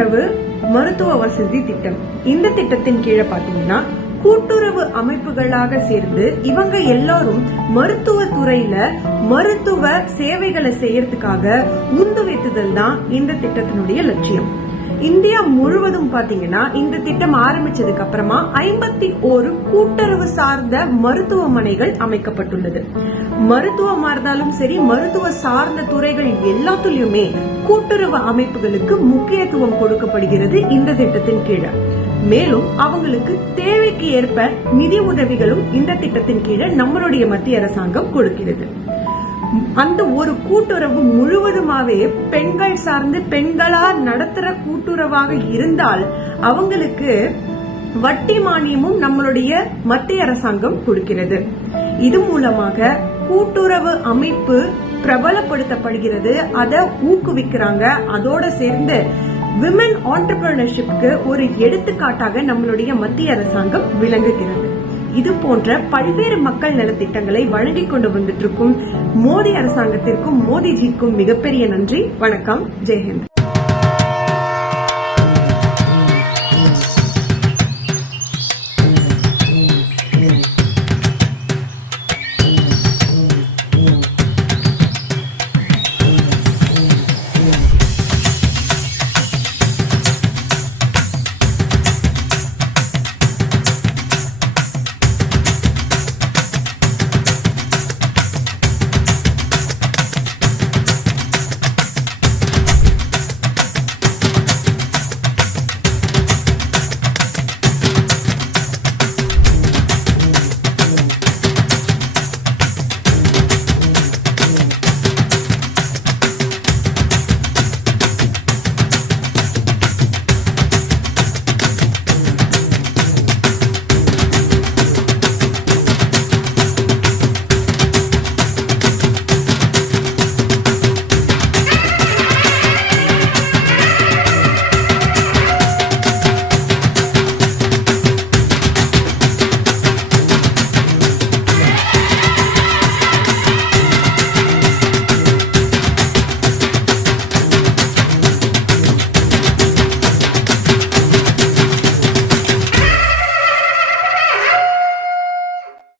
கூட்டுறவு மருத்துவ வசதி திட்டம். இந்த திட்டத்தின் கீழே பாத்தீங்கன்னா கூட்டுறவு அமைப்புகளாக சேர்ந்து இவங்க எல்லாரும் மருத்துவ துறையில மருத்துவ சேவைகளை செய்யறதுக்காக உந்துவித்துதல் தான் இந்த திட்டத்தினுடைய லட்சியம். இந்தியா முழுவதும் பாத்தீங்கன்னா இந்த திட்டம் ஆரம்பிச்சதுக்கு அப்புறமா 51 கூட்டுறவு சார்ந்த மருத்துவமனைகள் அமைக்கப்பட்டுள்ளது. மருத்துவமா இருந்தாலும் சரி, மருத்துவ சார்ந்த துறைகள் எல்லாத்துலயுமே கூட்டுறவு அமைப்புகளுக்கு முக்கியத்துவம் கொடுக்கப்படுகிறது இந்த திட்டத்தின் கீழே. மேலும் அவங்களுக்கு தேவைக்கு ஏற்ப நிதி உதவிகளும் இந்த திட்டத்தின் கீழே நம்மளுடைய மத்திய அரசாங்கம் கொடுக்கிறது. அந்த ஒரு கூட்டுறவு முழுவதுமாவே பெண்கள் சார்ந்து பெண்களா நடத்துற கூட்டுறவாக இருந்தால் அவங்களுக்கு வட்டி மானியமும் நம்மளுடைய மத்திய அரசாங்கம் கொடுக்கிறது. இது மூலமாக கூட்டுறவு அமைப்பு பிரபலப்படுத்தப்படுகிறது, அதை ஊக்குவிக்கிறாங்க. அதோட சேர்ந்து விமன் ஆண்டர்பிரினர்ஷிப்க்கு ஒரு எடுத்துக்காட்டாக நம்மளுடைய மத்திய அரசாங்கம் விளங்குகிறது. இது போன்ற பல்வேறு மக்கள் நலத்திட்டங்களை வழங்கிக் கொண்டு வந்துட்டு இருக்கும் மோடி அரசாங்கத்திற்கும் மோடிஜிக்கும் மிகப்பெரிய நன்றி. வணக்கம். ஜெய்ஹிந்த்.